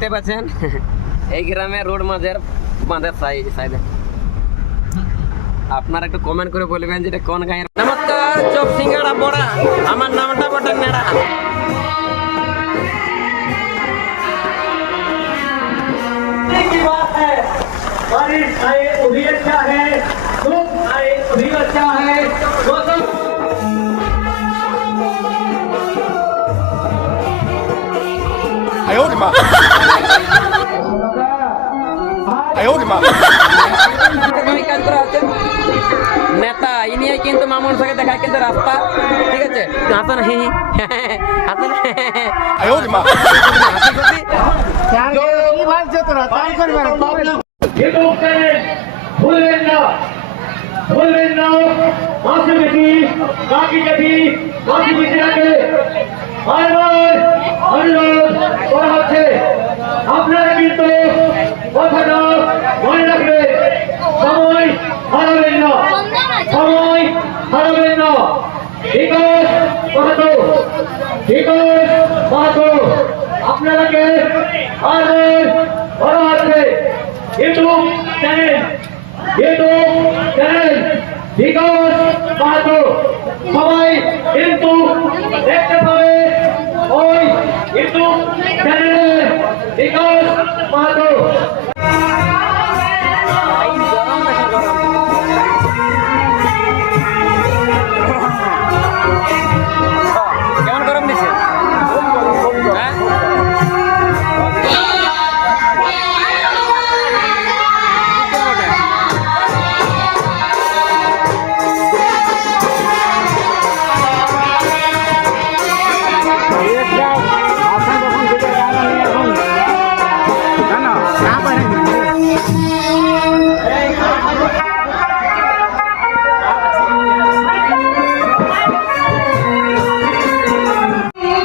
দেখতে পাচ্ছেন এই গ্রামের রোড মাঝের বাঁধের সাইডে আপনারা একটু কমেন্ট করে বলবেন যে এটা কোন গাঁয়ের। নমস্কার, চপ সিঙ্গাড়া বড়া, আমার নামটা বটে নেড়া। बारिश आए तो भी अच्छा है, धूप आए तो भी अच्छा है। मौसम নেতা ইনি কিন্তু মামুন সাথে দেখায় কিন্তু রাস্তা, ঠিক আছে? হাসান হাসান ভুলবেন না, ভুলবেন না। মাসে বেশি বাকি যদি বাকি বেশি রাখে বারবার অনুরোধ করা হচ্ছে, আপনারা কিন্তু কথাটা মনে রাখবেন। সময় হারাবেন না, সময় হারাবেন না। বিকাশ মাহাতো, বিকাশ মাহাতো আপনারাকে বারবার বলা হচ্ছে। ইউটিউব চ্যানেল, ইউটিউব চ্যানেল বিকাশ মাহাতো সবাই কিন্তু দেখতে পাবে ওই ইউটিউব চ্যানেলে বিকাশ মাহাতো। কেমন গরম দিচ্ছে?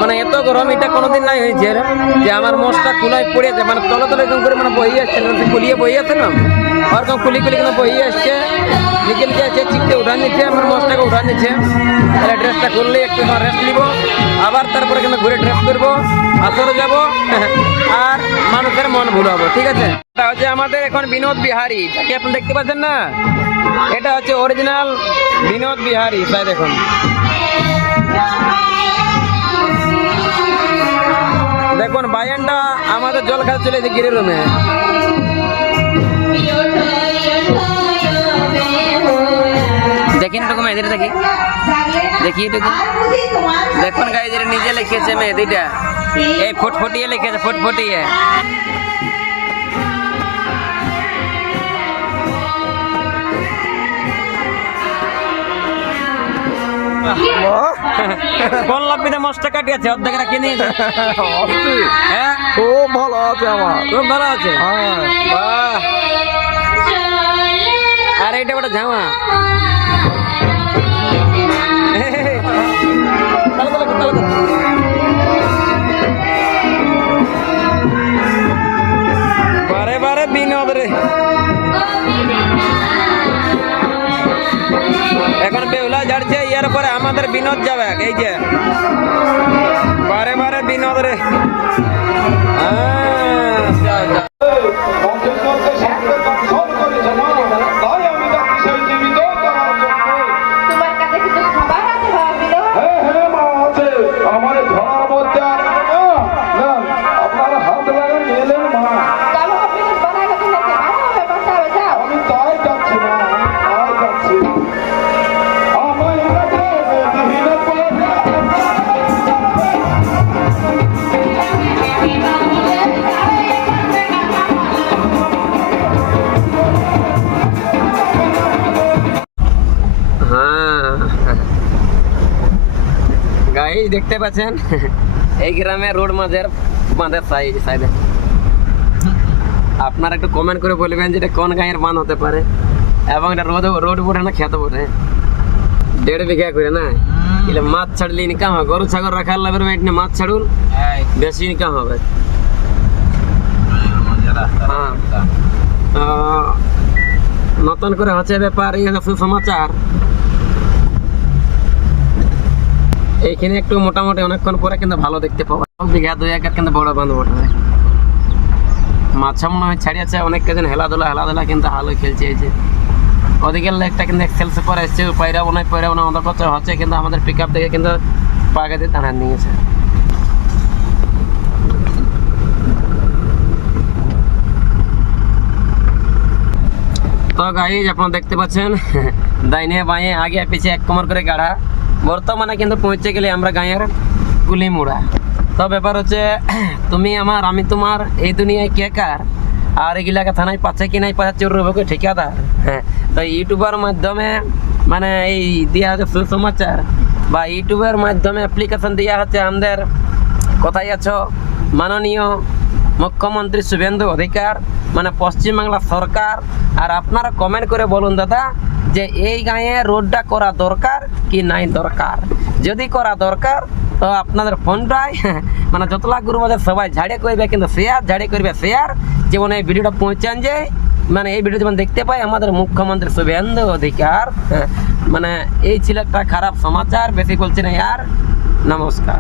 মানে এত গরম এটা কোনোদিন নাই হয়েছে যে আমার মোষটা কুলায় পড়ে যায়, মানে তলে তলে এরকম করে মানে বহি আসছে, কুলিয়ে বহি আছে না, ওরকম কুলি কুলি কিন্তু বহি আসছে, নিচে নিচে আছে, চিকতে উঠা নিচ্ছে, আমার মোষটাকে উঠা নিচ্ছে। তাহলে ড্রেসটা করলে একটু রেস্ট নিব, আবার তারপরে কিন্তু ঘুরে ড্রেস করবো, আসরে যাব আর মানুষের মন ভুলাবো, ঠিক আছে? এটা হচ্ছে আমাদের এখন বিনোদ বিহারী, যাকে আপনি দেখতে পাচ্ছেন না, এটা হচ্ছে অরিজিনাল বিনোদ বিহারী। তাই দেখুন দেখুন বায়ানটা আমাদের জল খাতে চলে এসে গিরে রুমে। দেখেন টুকু মেয়েদের দেখি দেখি টুকু দেখুন গাই নিজে লিখেছে মেয়েদিটা, এই ফুটফুটিয়ে লিখেছে, ফুটফুটিয়ে। কোন লাপিতে মশটা কাটিয়েছে, অর্ধেক রাখি নিয়েছে। হ্যাঁ খুব ভালো আছে আমার, খুব ভালো আছে। হ্যাঁ বাহ, আর এইটা ওটা ঝামা বারে বারে বিনোদ রে। এখন বেহুলা ঝাড়ছে, ইয়ার পরে আমাদের বিনোদ যাবে, এই যে বারে বারে বিনোদ রে। গাই দেখতে পাচ্ছেন এই গ্রামের রোড মাঝের বাঁধের সাইডে আপনারা একটু কমেন্ট করে বলবেন যে এটা কোন গাঁয়ের বাঁধ হতে পারে, এবং এটা রোড বটে না খেতে বটে, 1.5 বিঘা করে না। এলে মাছ ছাড়লে ইনকাম হবে, গরু ছাগল রাখার লাভের মেটনে মাছ ছাড়ুন বেশি ইনকাম হবে। হ্যাঁ, নতুন করে হচ্ছে ব্যাপার, এই সুসমাচার। এইখানে একটু মোটামুটি অনেকক্ষণ পরে কিন্তু ভালো দেখতে পাবো, বিঘা 2 একর কিন্তু বড় বাঁধ ওঠে। মাছা মনে হয় ছাড়িয়েছে অনেক কেজন হেলাধুলা কিন্তু হালো খেলছে এই যে ওদিকে একটা কিন্তু এক্সেলসে পরে এসছে পায়রাবো না আমাদের কথা হচ্ছে কিন্তু আমাদের পিক আপ দেখে কিন্তু পাগাতে টানা নিয়েছে। তো গাইজ আপনারা দেখতে পাচ্ছেন দাইনে বাঁয়ে আগে পিছিয়ে এক কোমর করে গাড়া। বর্তমানে কিন্তু পৌঁছে গেলে আমরা গাঁয়ের কুলিমুড়া। তো ব্যাপার হচ্ছে তুমি আমার আমি তোমার এই দুনিয়ায় কে কার আর এগুলাকে থানায় পাচ্ছে কি নাই পাচ্ছে চোর রোবকে ঠিকাদার। হ্যাঁ, তো ইউটিউবের মাধ্যমে মানে এই দেওয়া হচ্ছে সুসমাচার বা ইউটিউবের মাধ্যমে অ্যাপ্লিকেশন দেওয়া হচ্ছে আমাদের কোথায় আছো মাননীয় মুখ্যমন্ত্রী শুভেন্দু অধিকার মানে পশ্চিমবাংলা সরকার। আর আপনারা কমেন্ট করে বলুন দাদা যে এই গাঁয়ে রোডটা করা দরকার কি নাই দরকার। যদি করা দরকার তো আপনাদের ফোনটাই মানে যতলা গ্রুপ আছে সবাই ঝাড়ে করবে কিন্তু ঝাড়ে করবে শেয়ার যেমন এই ভিডিওটা পৌঁছান যায় মানে এই ভিডিও যেমন দেখতে পাই আমাদের মুখ্যমন্ত্রী শুভেন্দু অধিকার। মানে এই ছিল একটা খারাপ সমাচার, বেশি বলছি না আর। নমস্কার।